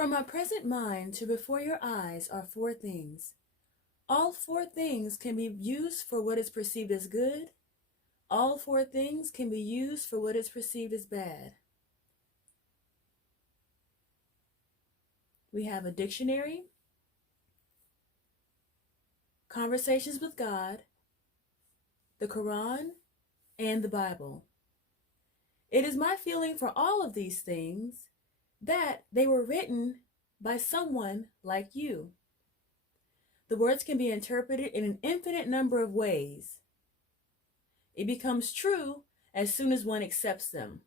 From my present mind to before your eyes are four things. All four things can be used for what is perceived as good. All four things can be used for what is perceived as bad. We have a dictionary, conversations with God, the Quran, and the Bible. It is my feeling for all of these things that they were written by someone like you. The words can be interpreted in an infinite number of ways. It becomes true as soon as one accepts them.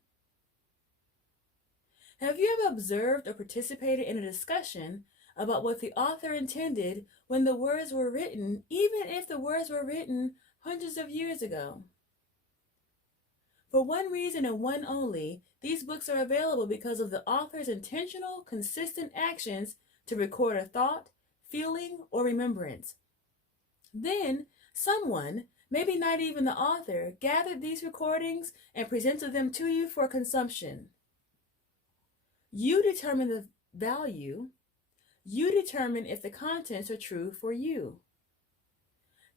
Have you ever observed or participated in a discussion about what the author intended when the words were written, even if the words were written hundreds of years ago? For one reason and one only, these books are available because of the author's intentional, consistent actions to record a thought, feeling, or remembrance. Then, someone, maybe not even the author, gathered these recordings and presented them to you for consumption. You determine the value. You determine if the contents are true for you.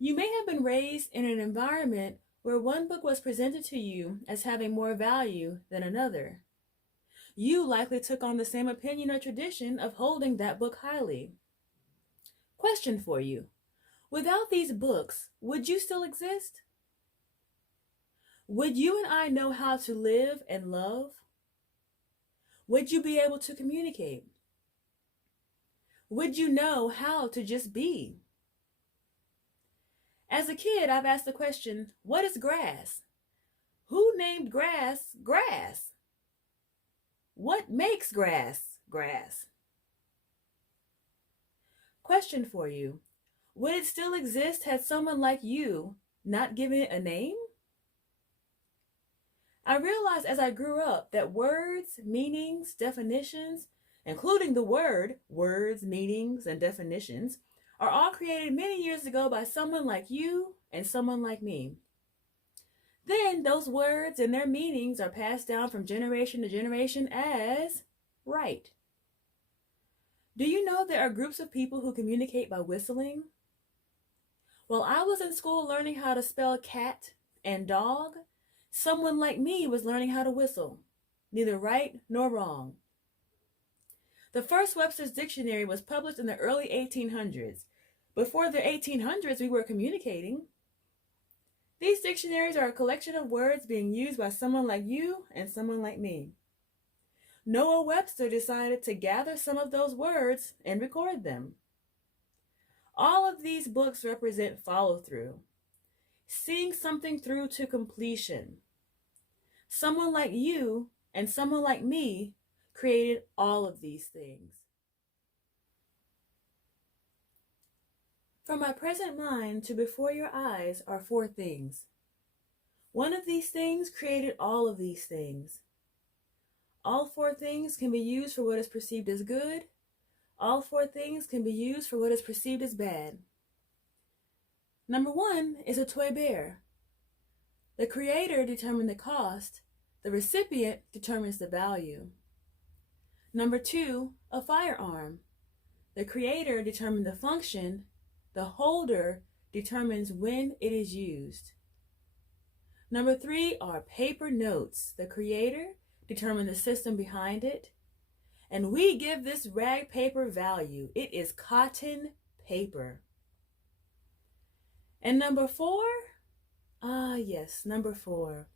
You may have been raised in an environment where one book was presented to you as having more value than another. You likely took on the same opinion or tradition of holding that book highly. Question for you. Without these books, would you still exist? Would you and I know how to live and love? Would you be able to communicate? Would you know how to just be? As a kid, I've asked the question, what is grass? Who named grass grass? What makes grass grass? Question for you. Would it still exist had someone like you not given it a name? I realized as I grew up that words, meanings, definitions, including the word, words, meanings, and definitions, are all created many years ago by someone like you and someone like me. Then those words and their meanings are passed down from generation to generation as right. Do you know there are groups of people who communicate by whistling? While I was in school learning how to spell cat and dog, someone like me was learning how to whistle, neither right nor wrong. The first Webster's Dictionary was published in the early 1800s. Before the 1800s, we were communicating. These dictionaries are a collection of words being used by someone like you and someone like me. Noah Webster decided to gather some of those words and record them. All of these books represent follow-through, seeing something through to completion. Someone like you and someone like me created all of these things. From my present mind to before your eyes are four things. One of these things created all of these things. All four things can be used for what is perceived as good. All four things can be used for what is perceived as bad. Number one is a toy bear. The creator determined the cost. The recipient determines the value. Number two, a firearm. The creator determined the function. The holder determines when it is used. Number three are paper notes. The creator determined the system behind it. And we give this rag paper value. It is cotton paper. And number four? Number four.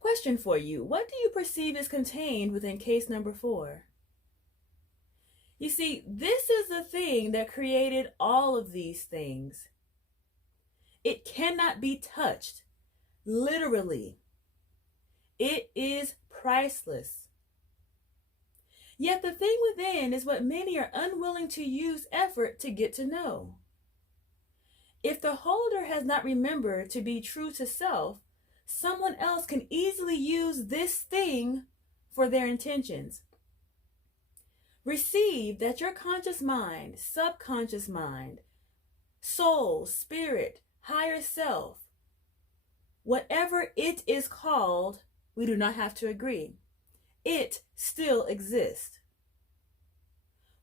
Question for you. What do you perceive is contained within case number four? You see, this is the thing that created all of these things. It cannot be touched, literally. It is priceless. Yet the thing within is what many are unwilling to use effort to get to know. If the holder has not remembered to be true to self, someone else can easily use this thing for their intentions. Receive that your conscious mind, subconscious mind, soul, spirit, higher self, whatever it is called, we do not have to agree. It still exists.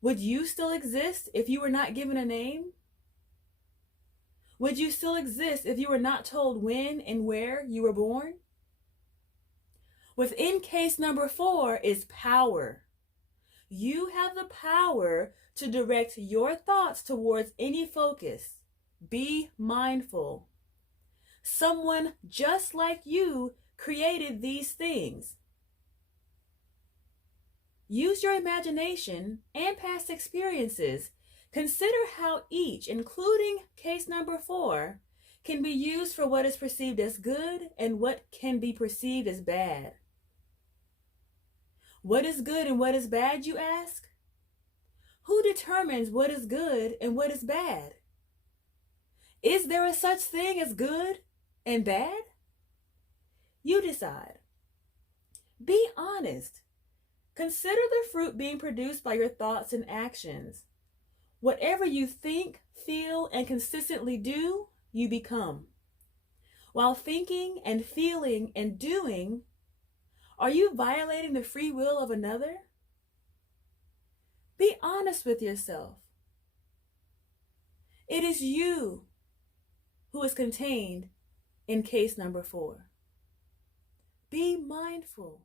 Would you still exist if you were not given a name? Would you still exist if you were not told when and where you were born? Within case number 4 is power. You have the power to direct your thoughts towards any focus. Be mindful. Someone just like you created these things. Use your imagination and past experiences. Consider how each, including case number 4, can be used for what is perceived as good and what can be perceived as bad. What is good and what is bad, you ask? Who determines what is good and what is bad? Is there a such thing as good and bad? You decide. Be honest. Consider the fruit being produced by your thoughts and actions. Whatever you think, feel, and consistently do, you become. While thinking and feeling and doing, are you violating the free will of another? Be honest with yourself. It is you who is contained in case number 4. Be mindful.